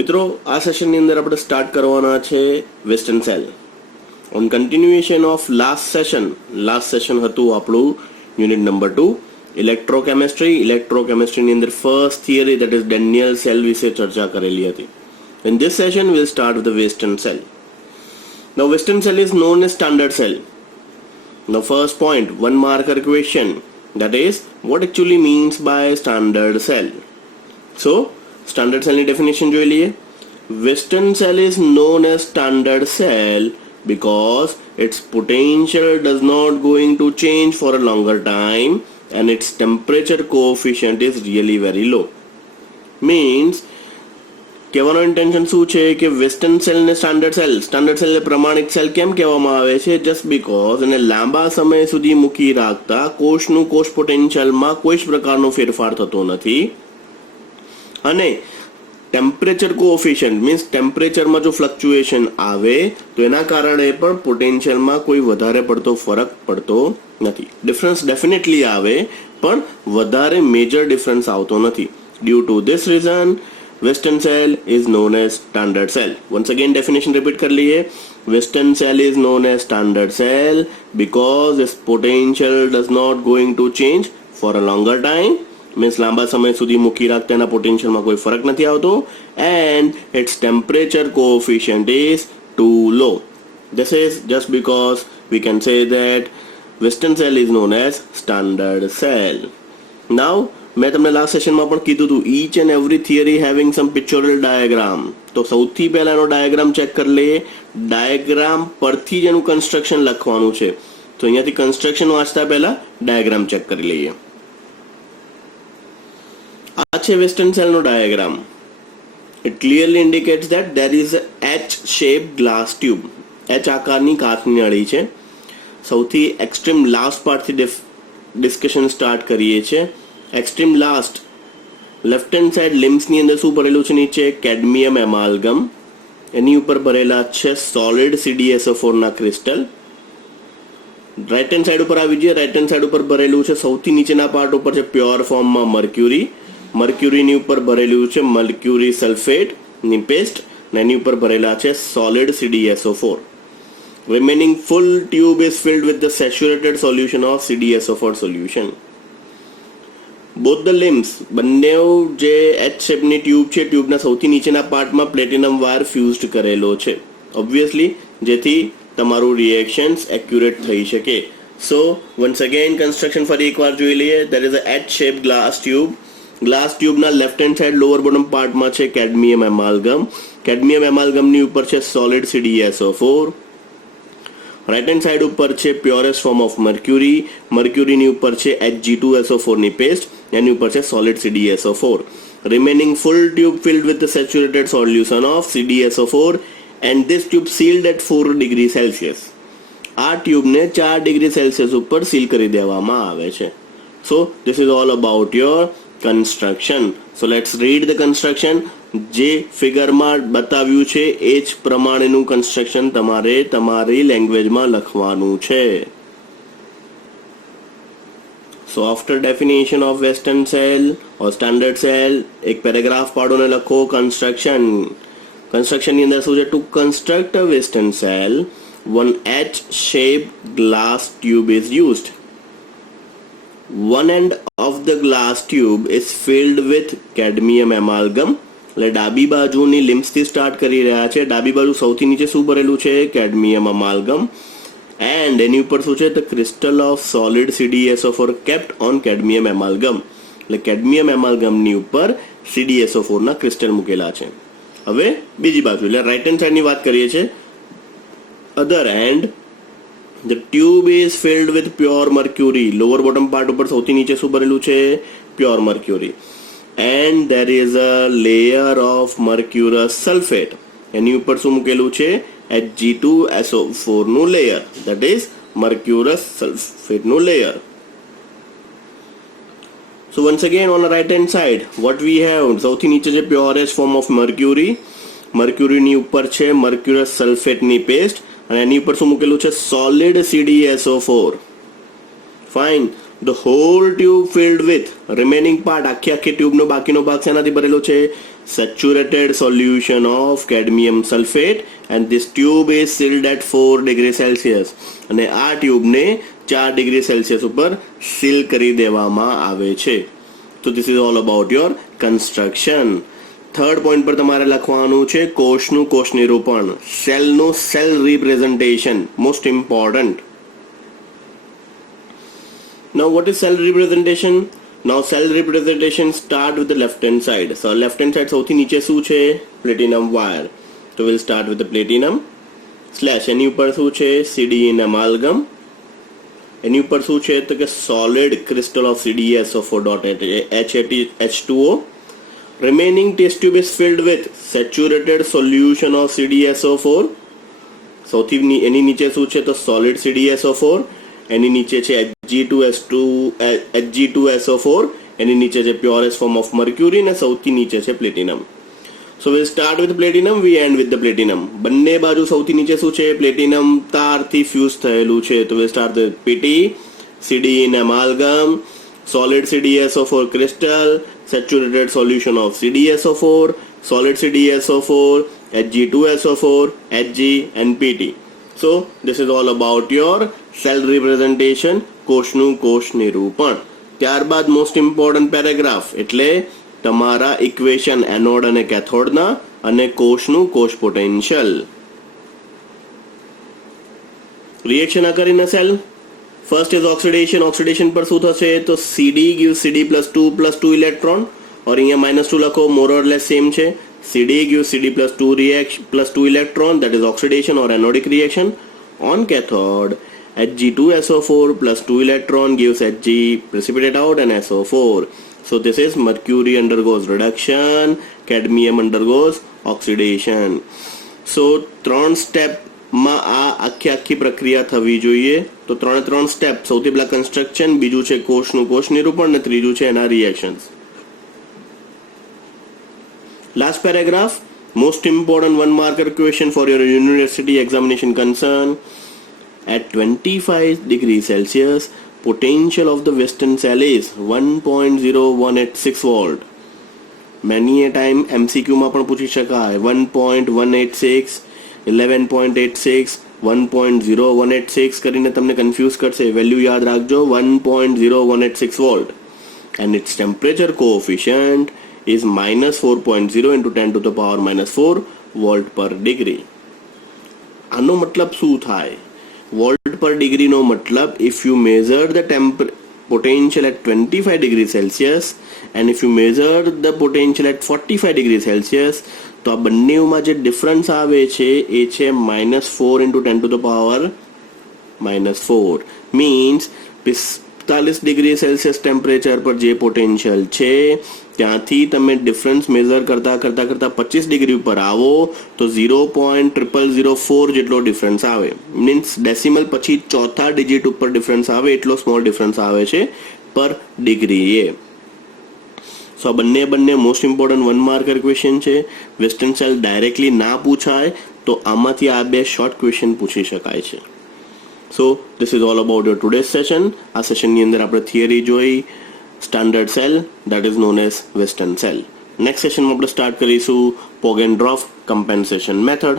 મિત્રો આ સેશનની અંદર આપણે સ્ટાર્ટ કરવાના છે western cell on continuation of last session હતું આપણું યુનિટ નંબર 2 ઇલેક્ટ્રોકેમિસ્ટ્રીની અંદર first theory that is Daniell cell વિશે ચર્ચા કરેલી હતી. In this session we'll start with the western cell. Now western cell is known as standard cell. Now first point, one marker question, that is what actually means by standard cell. So standard cell ની definition જોઈ લઈએ. Western cell is known as standard cell because its potential does not going to change for a longer time and its temperature coefficient is really very low. Means કહેવાનો intention શું છે કે western સેલને standard સેલને પ્રમાણિત cell કેમ કહેવામાં આવે છે? જસ્ટ બીકોઝ એને લાંબા સમય સુધી મૂકી રાખતા કોષનું કોષ પોટેન્શિયલમાં કોઈ જ પ્રકારનો ફેરફાર થતો નથી અને ટેમ્પરેચર કોએફિશિયન્ટ મીન્સ ટેમ્પરેચરમાં જો ફ્લક્ચ્યુએશન આવે તો એના કારણે પણ પોટેન્શિયલમાં કોઈ વધારે પડતો ફરક પડતો નથી. ડિફરન્સ ડેફિનેટલી આવે પણ વધારે મેજર ડિફરન્સ આવતો નથી. Due to this reason Western cell is known as standard cell. Once again definition repeat कर लिए. Western cell is known as standard cell because its potential does not going to change for a longer time. Means લાંબા સમય સુધી મૂકી રાખતા એના પોટેન્શિયલમાં કોઈ ફરક નથી આવતો and its temperature coefficient is too low. This is just because we can say that Western cell is known as standard cell. Now મેં તમને લાસ્ટ સેશનમાં પણ કીધું હતું each and every theory having some pictorial diagram. તો સૌથી પહેલા એનો ડાયાગ્રામ ચેક કરી લઈએ. ડાયાગ્રામ પરથી જ એનું કન્સ્ટ્રક્શન લખવાનું છે. તો અહીંયાથી કન્સ્ટ્રક્શન વાંચતા પહેલા ડાયાગ્રામ ચેક કરી લઈએ. આ છે વેસ્ટર્ન સેલનો diagram. It clearly indicates that there is H shape glass tube. H આકારની કાચની નળી છે. સૌથી એક્સ્ટ્રીમ લાસ્ટ પાર્ટથી ડિસ્કશન સ્ટાર્ટ કરીએ છીએ. Extreme last left hand side લિમ્સની અંદર શું ભરેલું છે? નીચે કેડમિયમ એમાલ્ગમ, એની ઉપર ભરેલા છે સોલિડ CdSO4 ના ક્રિસ્ટલ. રાઈટ હેન્ડ સાઈડ ઉપર આવી જઈએ. રાઈટ હેન્ડ સાઈડ ઉપર ભરેલું છે સૌથી નીચેના પાર્ટ ઉપર છે પ્યોર ફોર્મમાં મર્ક્યુરીની ઉપર ભરેલું છે મર્ક્યુરી સલ્ફેટની પેસ્ટ અને એની ઉપર ભરેલા છે solid CdSO4. Remaining full tube is field with the saturated solution of CdSO4 solution. Both the limbs બંને જે એચ શેપની ટ્યુબ છે ટ્યુબના સૌથી નીચેના પાર્ટમાં પ્લેટિનમ વાયર ફ્યુઝડ કરેલો છે ઓબ્વિયસલી જેથી તમારું રિએક્શન્સ એક્યુરેટ થઈ શકે. સો વન્સ અગેન કન્સ્ટ્રક્શન ફરી એકવાર જોઈ લઈએ. There is a H shape glass ટ્યુબના left hand side lower bottom પાર્ટમાં છે કેડમિયમ એમાલ્ગમની ઉપર છે solid CdSO4. Right hand side ઉપર છે પ્યોરેસ્ટ ફોર્મ ઓફ મર્ક્યુરીની ઉપર છે Hg2SO4 ની પેસ્ટ, એની ઉપર છે solid CdSO4. Remaining full tube filled with the saturated solution of CdSO4 and this tube sealed at 4 degree Celsius. આ ટ્યુબને 4 ડિગ્રી સેલ્સિયસ ઉપર સીલ કરી દેવામાં આવે છે. So this is all about your construction. So let's read the construction. જે ફિગરમાં બતાવ્યું છે એ જ પ્રમાણેનું કન્સ્ટ્રક્શન તમારે તમારી લેંગ્વેજમાં લખવાનું છે. So after definition of western cell or standard cell એક પેરેગ્રાફ પાડોને લખો. કન્સ્ટ્રક્શનની અંદર શું છે? To construct a western cell one H shape glass tube is used. One end of the glass tube is filled with cadmium amalgam. એટલે ડાબી બાજુની લિમ્સથી સ્ટાર્ટ કરી રહ્યા છે. ડાબી બાજુ સૌથી નીચે શું ભરેલું છે? કેડમિયમ અમાલ્ગમ. એન્ડ એની ઉપર શું છે? The crystal of solid CdSO4 kept on cadmium amalgam. એટલે કેડમિયમ એમાલ્ગમની ઉપર CdSO4 ના ક્રિસ્ટલ મૂકેલા છે. હવે બીજી બાજુ એટલે રાઈટ હેન્ડ સાઈડની વાત કરીએ છીએ. અધર and The tube is filled with pure mercury. Lower bottom part ઉપર સૌથી નીચે શું ભરેલું છે? Pure mercury. And there is a layer of mercurous sulfate. એની ઉપર શું મૂકેલું છે? Hg2SO4 નું layer. That is mercurous sulfate નું layer. So once again on the right hand side what we have? સૌથી નીચે છે purest form of mercury. મર્ક્યુરીની ઉપર છે mercurous sulfate ની પેસ્ટ અને એની ઉપર શું મૂકેલું છે? Solid CdSO4. Fine. The whole tube filled with remaining part આખી ટ્યુબનો બાકીનો ભાગ શેનાથી ભરેલો છે? saturated solution of cadmium sulfate and this tube is sealed at 4 degree Celsius અને આ ટ્યુબને 4 ડિગ્રી સેલ્સિયસ ઉપર સીલ કરી દેવામાં આવે છે. તો this is all about your construction. Third point પર તમારે લખવાનું છે કોષનું કોષ નિરૂપણ, સેલનું cell representation, most important. Now what is cell representation? Now cell representation start with the left hand side. So left hand side સૌથી નીચે શું છે? platinum wire. So we'll start with the platinum slash એની ઉપર શું છે? CD in amalgam. એની ઉપર શું છે? તો કે solid crystal of CdSO4 dot H2O. Remaining test tube is filled with saturated solution of CdSO4. સૌથી એની નીચે શું છે? તો solid CdSO4. એની નીચે છે Hg2SO4, એની નીચે છે purest form of mercury અને સૌથી નીચે છે platinum. So we'll start with platinum, we end with the platinum. બંને બાજુ સૌથી નીચે શું છે? platinum તારથી fuse થયેલું છે. તો we'll start with PT, CD in amalgam, solid CdSO4 crystal, saturated solution of CdSO4, solid CdSO4, Hg2SO4, Hg and PT. So this is all about your cell representation, કોષનું કોષ નિરૂપણ. ત્યારબાદ મોસ્ટ ઇમ્પોર્ટન્ટ પેરેગ્રાફ એટલે તમારા equation anode અને કેથોડના અને કોષનું કોષ potential. Reaction કરીને cell first is oxidation. Oxidation પર શું થશે? તો CD gives CD plus 2 electron और અહીંયા -2 લખો, મોર ઓર લેસ સેમ છે. CD gives CD plus 2 electron, that is oxidation or anodic reaction. On cathode, Hg2SO4 plus 2 electron gives Hg, precipitate out and SO4. So this is mercury undergoes reduction, cadmium undergoes oxidation. So 3 step માં આ આખી પ્રક્રિયા થવી જોઈએ. તો 3 step, સૌથી પહેલા construction, બીજું છે કોષનું કોષ નિરૂપણ અને ત્રીજું છે એના reactions. Last paragraph, most important 1 marker question for your university examination concern. At 25 degrees Celsius, potential of the Western cell is 1.0186 volt. Many a time MCQ માં પણ પૂછી શકાય 1.186, 11.86, 1.0186 કરીને તમને કન્ફ્યુઝ કરશે. વેલ્યુ યાદ રાખજો 1.0186 volt and its temperature coefficient is -4.0 into 10 to the power -4 volt per degree. આનો મતલબ શું થાય? વોલ્ટ પર ડિગ્રીનો મતલબ if you measure the potential at 25 degrees Celsius and if you measure the potential at 45 degrees Celsius, તો આ બંનેમાં જે ડિફરન્સ આવે છે એ છે -4 into 10 to the power -4. Means 45 degree Celsius temperature પર જે પોટેન્શિયલ છે ત્યાંથી તમે ડિફરન્સ મેઝર કરતા 25 ડિગ્રી ઉપર આવો તો 0.0004 જેટલો ડિફરન્સ આવે. મીન્સ ડેસિમલ પછી ચોથા ડિજિટ ઉપર ડિફરન્સ આવે એટલો સ્મોલ ડિફરન્સ આવે છે પર ડિગ્રી એ. સો આ બંને મોસ્ટ ઇમ્પોર્ટન્ટ 1 માર્કર ક્વેશ્ચન છે. વેસ્ટર્ન સેલ ડાયરેક્ટલી ના પૂછાય તો આમાંથી આ 2 શોર્ટ ક્વેશ્ચન પૂછી શકાય છે. સો this is all about your today's session. આ સેશનની અંદર આપણે થિયરી જોઈ, standard cell that is known as western cell. Next સેશનમાં આપણે સ્ટાર્ટ કરીશું પોગેન્ડ્રોફ કમ્પેન્સેશન મેથડ.